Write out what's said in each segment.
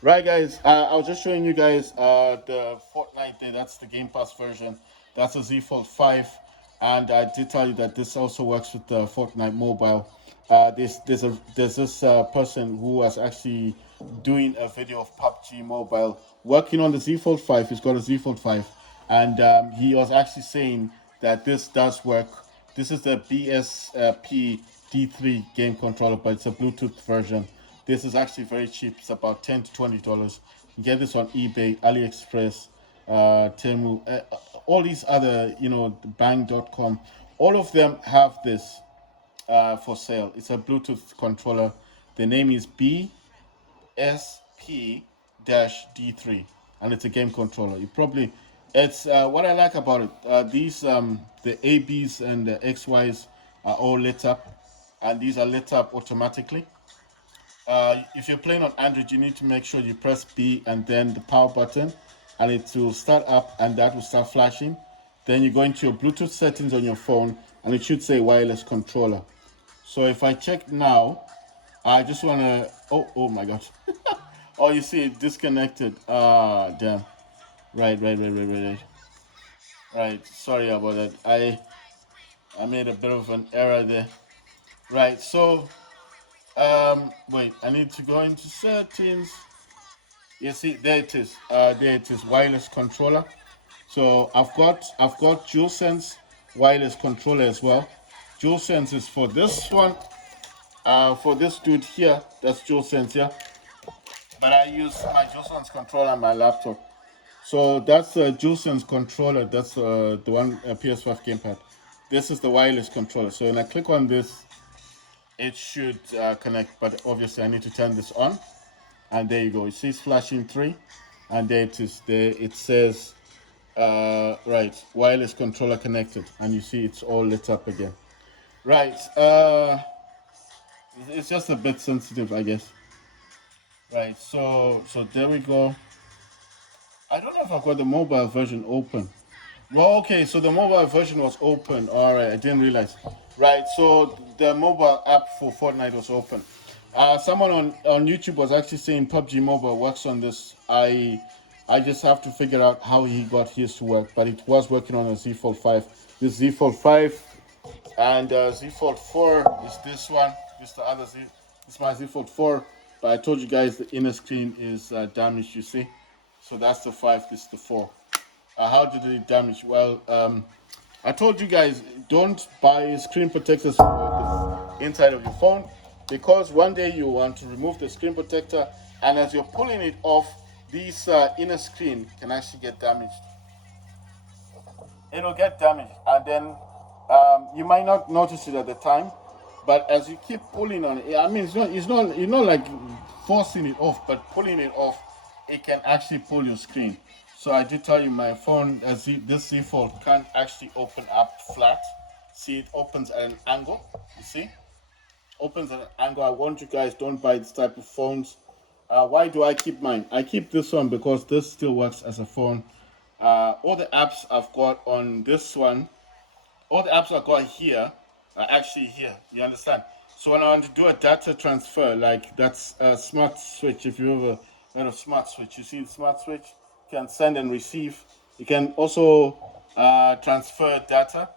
Right, guys. I was just showing you guys the Fortnite there. That's the Game Pass version. That's a Z Fold 5. And I did tell you that this also works with the Fortnite mobile. There's this person who was actually doing a video of PUBG Mobile working on the Z Fold 5. He's got a Z Fold 5. And he was actually saying that this does work. This is the BSP-D3 game controller, but it's a Bluetooth version. This is actually very cheap. It's about $10 to $20. You can get this on eBay, AliExpress, Temu, all these other, Bang.com. All of them have this for sale. It's a Bluetooth controller. The name is BSP-D3, and it's a game controller. It's what I like about it. These the ABs and the XYs are all lit up, and these are lit up automatically. If you're playing on Android, you need to make sure you press B and then the power button, and it will start up, and that will start flashing. Then you go into your Bluetooth settings on your phone, and it should say wireless controller. So if I check now, I just wanna. Oh my God! Oh, you see it disconnected. Ah, damn. Right. Right. Sorry about that. I made a bit of an error there. Right. So wait. I need to go into settings. You see, there it is. There it is. Wireless controller. So I've got DualSense wireless controller as well. DualSense is for this one. For this dude here, that's DualSense here. But I use my DualSense controller on my laptop. So that's a DualSense controller. That's the one PS5 gamepad. This is the wireless controller. So when I click on this, it should connect. But obviously, I need to turn this on. And there you go. You see, it's flashing three, and there it is. There it says right, wireless controller connected, and you see it's all lit up again. Right, it's just a bit sensitive, I guess. Right, so there we go. I don't know if I've got the mobile version open. Well, okay, so the mobile version was open. All right, I didn't realize. Right, so the mobile app for Fortnite was open. Someone on YouTube was actually saying PUBG Mobile works on this. I just have to figure out how he got his to work, but it was working on a Z Fold 5. This Z Fold 5 and Z Fold 4 is this one. This is the other Z. This is my Z Fold 4. But I told you guys the inner screen is damaged, you see. So that's the 5, this is the 4. How did it damage? Well, I told you guys don't buy screen protectors for the inside of your phone because one day you want to remove the screen protector, and as you're pulling it off, this inner screen can actually get damaged. It'll get damaged, and then you might not notice it at the time, but as you keep pulling on it, I mean, it's not like forcing it off, but pulling it off, it can actually pull your screen. So I did tell you my phone, this Z Fold can't actually open up flat. See, it opens at an angle. You see, opens at an angle. I want you guys don't buy this type of phones. Why do I keep mine? I keep this one because this still works as a phone. All the apps I've got on this one, all the apps I've got here are actually here. You understand? So when I want to do a data transfer, like that's a smart switch. If you ever heard of smart switch, you see the smart switch can send and receive. You can also transfer data.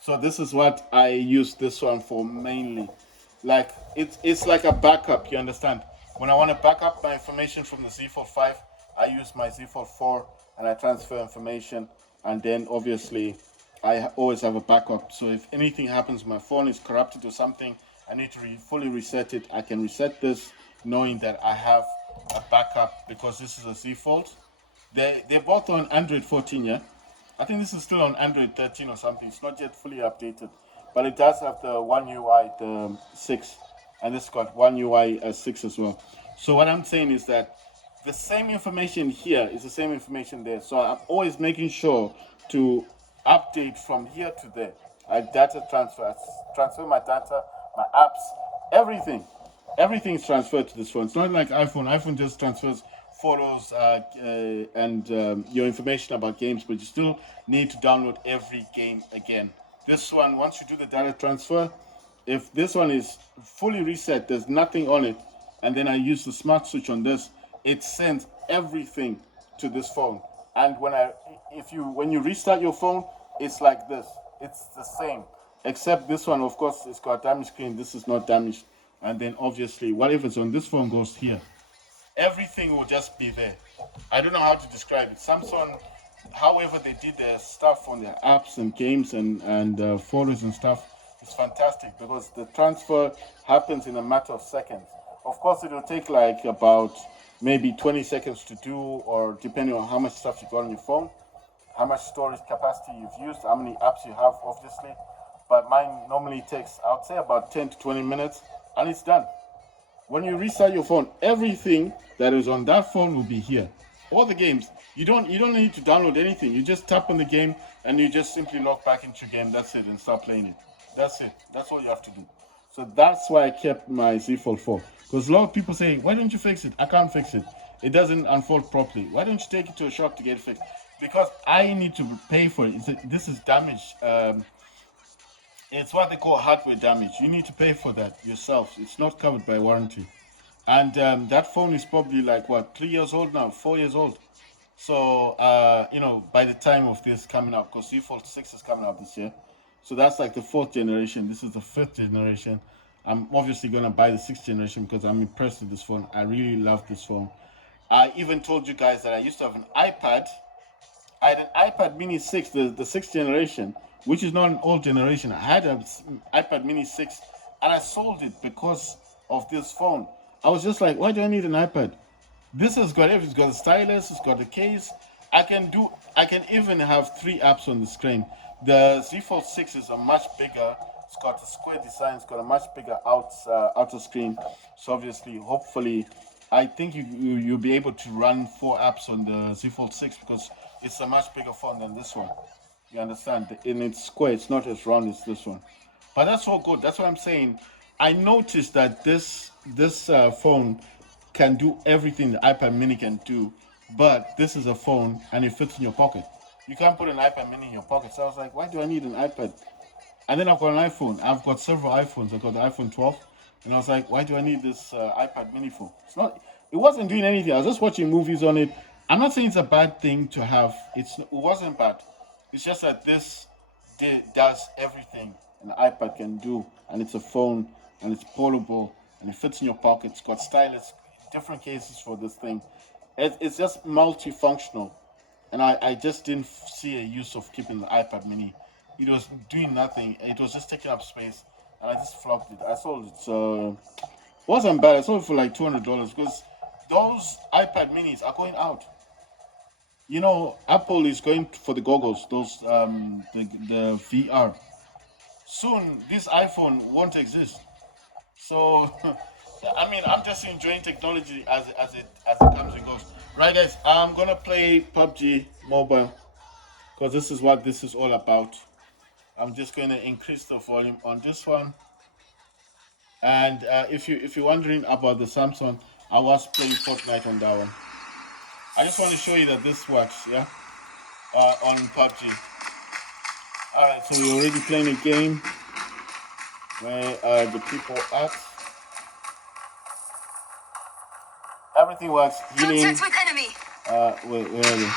So this is what I use this one for mainly. Like it's like a backup. You understand? When I want to back up my information from the Z Fold 5, I use my Z Fold 4 and I transfer information. And then obviously, I always have a backup. So if anything happens, my phone is corrupted or something, I need to fully reset it. I can reset this, knowing that I have a backup because this is a Z Fold. They're both on Android 14, yeah. I think this is still on Android 13 or something. It's not yet fully updated, but it does have the One UI the 6, and it's got One UI 6 as well. So what I'm saying is that the same information here is the same information there. So I'm always making sure to update from here to there. I data transfer my data, my apps, everything. Everything is transferred to this phone. It's not like iPhone. iPhone just transfers photos and your information about games, but you still need to download every game again. This one, once you do the data transfer, if this one is fully reset, there's nothing on it, and then I use the smart switch on this, it sends everything to this phone. And when you restart your phone, it's like this. It's the same, except this one, of course, it's got a damaged screen. This is not damaged, and then obviously whatever's on this phone goes here. Everything will just be there. I don't know how to describe it. Samsung, however they did their stuff on their apps and games and photos and stuff, is fantastic because the transfer happens in a matter of seconds. Of course, it will take like about maybe 20 seconds to do, or depending on how much stuff you got on your phone, how much storage capacity you've used, how many apps you have, obviously. But mine normally takes, I would say, about 10 to 20 minutes, and it's done. When you restart your phone, everything that is on that phone will be here. All the games. You don't need to download anything. You just tap on the game and you just simply log back into your game. That's it, and start playing it. That's it. That's all you have to do. So that's why I kept my Z Fold 4. Because a lot of people say, why don't you fix it? I can't fix it. It doesn't unfold properly. Why don't you take it to a shop to get it fixed? Because I need to pay for it. This is damage. It's what they call hardware damage. You need to pay for that yourself. It's not covered by warranty. And that phone is probably like what, 3 years old now, 4 years old. So by the time of this coming out, because Default 6 is coming out this year, so that's like the fourth generation. This is the fifth generation. I'm obviously gonna buy the sixth generation because I'm impressed with this phone. I really love this phone. I even told you guys that I used to have an iPad. I had an iPad Mini 6, the sixth generation, which is not an old generation. I had an iPad Mini 6 and I sold it because of this phone. I was just like, why do I need an iPad? This has got everything. It's got a stylus, it's got a case. I can even have 3 apps on the screen. The Z Fold 6 is a much bigger, it's got a square design, it's got a much bigger outer screen. So obviously, hopefully, I think you'll be able to run 4 apps on the Z Fold 6 because it's a much bigger phone than this one. You understand? And it's square, it's not as round as this one. But that's all good. That's what I'm saying. I noticed that this phone can do everything the iPad Mini can do, but this is a phone and it fits in your pocket. You can't put an iPad Mini in your pocket. So I was like, why do I need an iPad? And then I've got an iPhone. I've got several iPhones. I've got the iPhone 12, and I was like, why do I need this iPad Mini phone? It's not. It wasn't doing anything. I was just watching movies on it. I'm not saying it's a bad thing to have. It wasn't bad. It's just that this does everything an iPad can do, and it's a phone, and it's portable, and it fits in your pocket. It's got stylus, different cases for this thing. It's just multifunctional, and I just didn't see a use of keeping the iPad Mini. It was doing nothing. It was just taking up space, and I just flopped it. I sold it. So it wasn't bad. I sold it for like $200 because those iPad Minis are going out. Apple is going for the goggles, those the VR. Soon, this iPhone won't exist. So, I mean, I'm just enjoying technology as it comes and goes. Right, guys. I'm gonna play PUBG Mobile because this is what this is all about. I'm just gonna increase the volume on this one. And if you're wondering about the Samsung, I was playing Fortnite on that one. I just want to show you that this works, yeah, on PUBG. All right, so we're already playing a game. Where are the people at? Everything works. Healing. Contact with enemy. Where are they?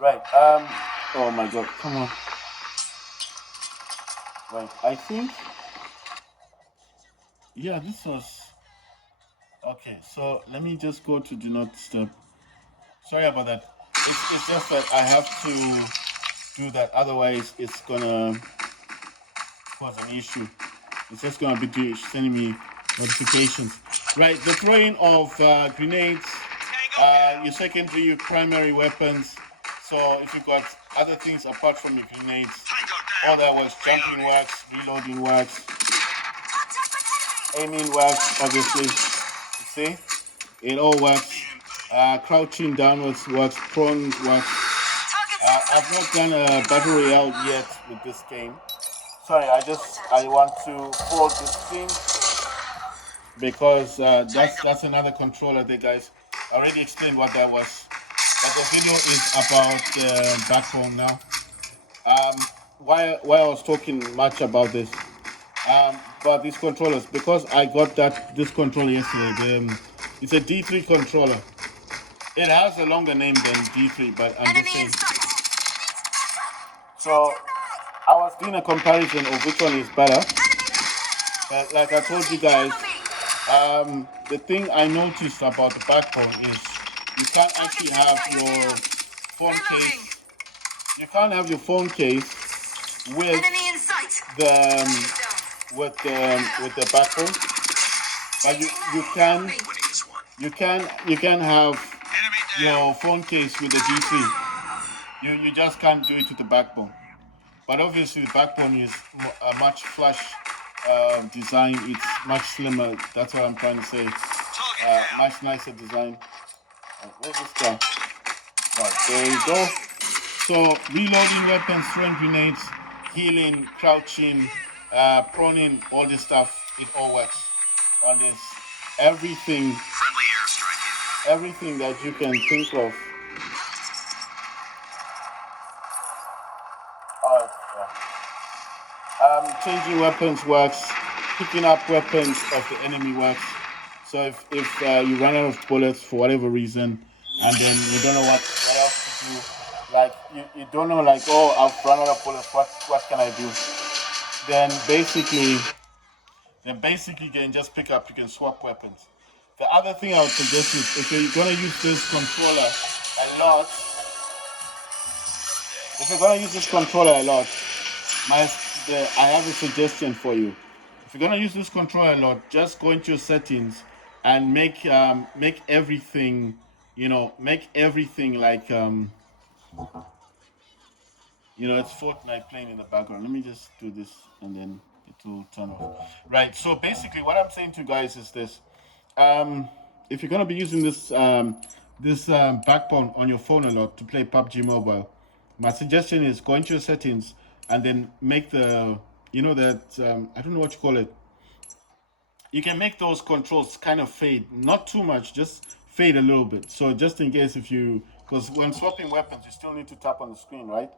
Right. Oh my God. Come on. Right. I think. Yeah, this was. Okay. So let me just go to do not disturb. Sorry about that. It's just that I have to do that. Otherwise, it's gonna cause an issue. It's just gonna be sending me notifications. Right. The throwing of grenades. Your secondary, your primary weapons. So if you've got other things apart from your grenades, all that works. Jumping works, reloading works, aiming works, obviously. You see? It all works. Crouching downwards works, prone works. I've not done a battle royale yet with this game. Sorry, I want to forward the screen because that's another controller there, guys. I already explained what that was. But the video is about the backbone now. why I was talking much about this, about these controllers, because I got this controller yesterday. It's a D3 controller. It has a longer name than D3, but I'm just saying. So I was doing a comparison of which one is better. But like I told you guys, the thing I noticed about the backbone is you can't actually have your phone case. You can't have your phone case with the with the backbone, but you can have your phone case with the D3. You just can't do it with the backbone. But obviously, the backbone is a much flush design. It's much slimmer. That's what I'm trying to say. Much nicer design. Where's this guy? Right, there you go. So reloading weapons, throwing grenades, healing, crouching, proning, all this stuff, it all works on this. Everything that you can think of. Alright, changing weapons works. Picking up weapons of the enemy works. So if you run out of bullets for whatever reason, and then you don't know what else to do, like you don't know, like, oh, I've run out of bullets, what can I do? Then basically you can just pick up, you can swap weapons. The other thing I would suggest is if you're gonna use this controller a lot, I have a suggestion for you. If you're gonna use this controller a lot, just go into your settings and make everything, make everything like it's Fortnite playing in the background. Let me just do this and then it will turn off. Right. So basically, what I'm saying to you guys is this: um, if you're gonna be using this backbone on your phone a lot to play PUBG Mobile, my suggestion is go into your settings and then make the that I don't know what you call it. You can make those controls kind of fade, not too much, just fade a little bit. So just in case because when swapping weapons, you still need to tap on the screen, right?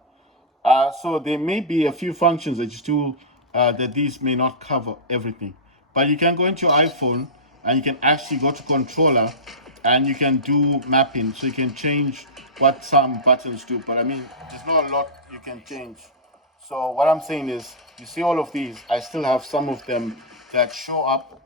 So there may be a few functions that these may not cover everything, but you can go into your iPhone and you can actually go to controller and you can do mapping, so you can change what some buttons do. But I mean, there's not a lot you can change. So what I'm saying is, you see all of these, I still have some of them that show up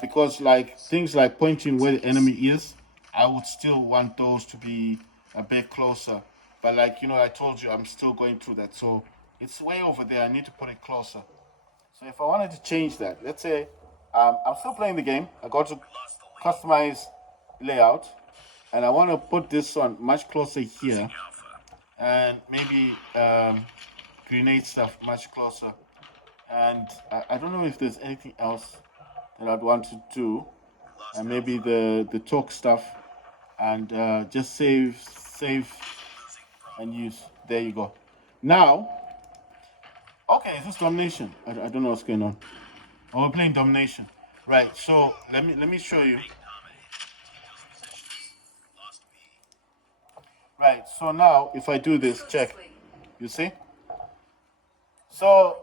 because like things like pointing where the enemy is, I would still want those to be a bit closer. But like I told you, I'm still going through that. So it's way over there. I need to put it closer. So if I wanted to change that, let's say I'm still playing the game. I go to customize layout, and I want to put this one much closer here, and maybe grenade stuff much closer. And I don't know if there's anything else that I'd want to do, and maybe the talk stuff, and just save and use. There you go. Now, okay, is this domination? I don't know what's going on. Oh, we're playing domination, right? So let me show you. Right. So now, if I do this, check. You see? So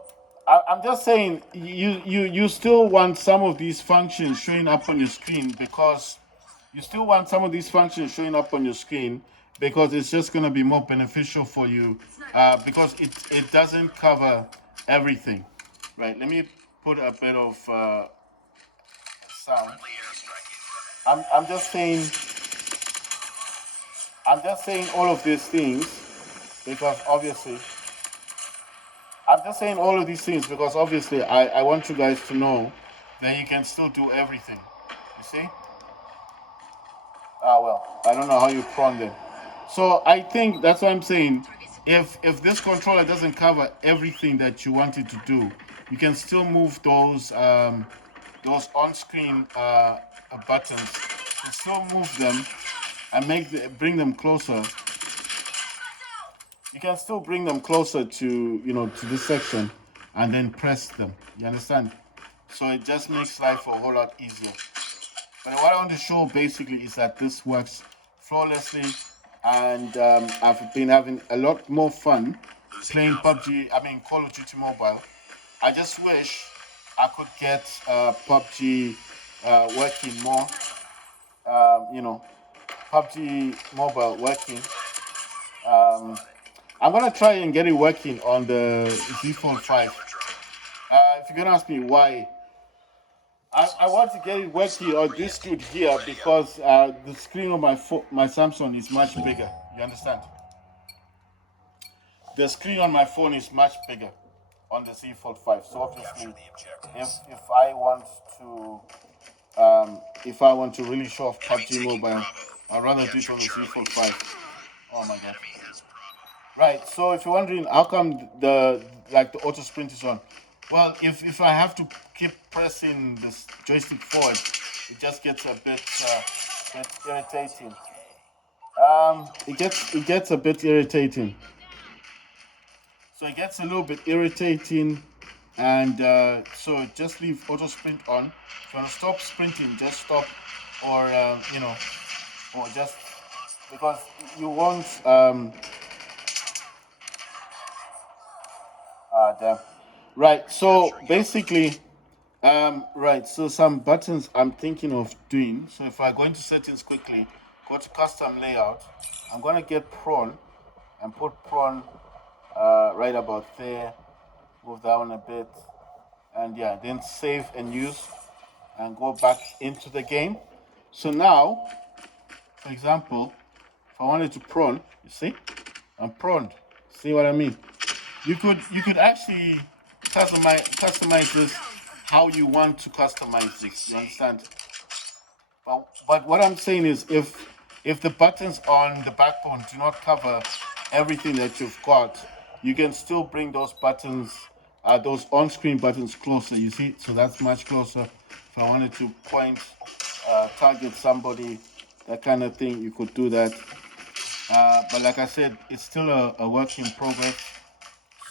I'm just saying, you still want some of these functions showing up on your screen because it's just going to be more beneficial for you because it doesn't cover everything. Right. Let me put a bit of sound. I'm just saying. I'm just saying all of these things because obviously I'm just saying all of these things because obviously I want you guys to know that you can still do everything. You see? Well, I don't know how you prone them. So I think that's what I'm saying. If this controller doesn't cover everything that you want it to do, you can still move those on-screen buttons. You can still move them and bring them closer. You can still bring them closer to this section and then press them. You understand? So it just makes life a whole lot easier. But what I want to show basically is that this works flawlessly, and I've been having a lot more fun playing PUBG, I mean Call of Duty Mobile. I just wish I could get PUBG working more. You know, PUBG Mobile working. Um, I'm gonna try and get it working on the Z Fold 5. If you're gonna ask me why, I want to get it working on this dude here because the screen of my Samsung is much bigger. You understand? The screen on my phone is much bigger on the Z Fold 5. So obviously, if I want to if I want to really show off PUBG Mobile, I'd rather do it on the Z Fold 5. Oh my god. Right. So if you're wondering how come the auto sprint is on, well, if I have to keep pressing this joystick forward, it just gets a bit irritating. It gets a bit irritating. So it gets a little bit irritating, and so just leave auto sprint on. If you want to stop sprinting, just stop, or or just because you won't. Damn. Right. So basically, right. So some buttons I'm thinking of doing. So if I go into settings quickly, go to custom layout. I'm gonna get prawn and put prawn right about there. Move that one a bit, and yeah, then save and use, and go back into the game. So now, for example, if I wanted to prawn, you see, I'm prawned. See what I mean? You could actually customize this how you want to customize this. You understand? But what I'm saying is, if the buttons on the backbone do not cover everything that you've got, you can still bring those buttons, those on-screen buttons closer. You see, so that's much closer. If I wanted to point, target somebody, that kind of thing, you could do that. But like I said, it's still a work in progress.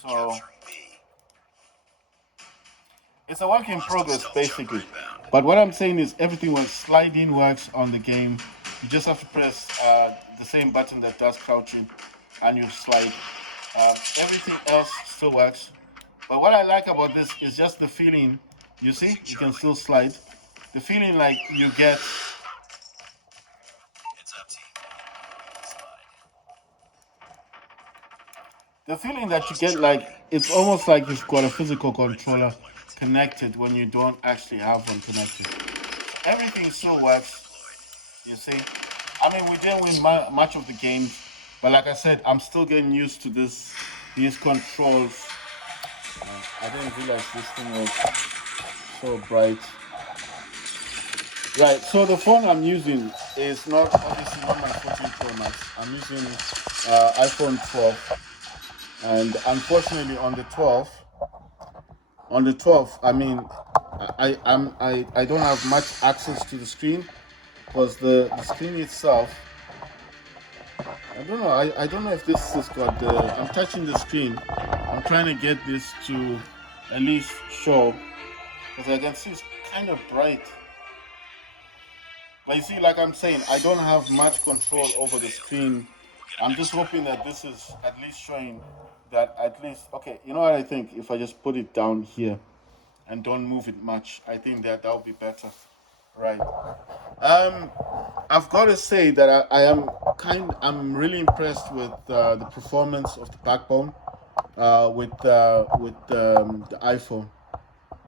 So it's a work in progress, basically. But what I'm saying is everything works. Sliding works on the game. You just have to press the same button that does crouching, and you slide. Everything else still works. But what I like about this is just the feeling. You see, you can still slide. The feeling like you get. The feeling that you get, like it's almost like you've got a physical controller connected when you don't actually have one connected. Everything still works. You see, I mean, we didn't win much of the games, but like I said, I'm still getting used to these controls. I didn't realize this thing was so bright. Right, so the phone I'm using is not obviously not my 14 Pro Max. I'm using iPhone 12, and unfortunately on the 12, I mean, I don't have much access to the screen because the screen itself. I don't know. I don't know if this has got the. I'm touching the screen. I'm trying to get this to at least show because I can see it's kind of bright. But you see, like I'm saying, I don't have much control over the screen. I'm just hoping that this is at least showing that at least. Okay, you know what I think? If I just put it down here and don't move it much, I think that would be better. Right. Um, I've got to say that I'm really impressed with the performance of the backbone with the iPhone.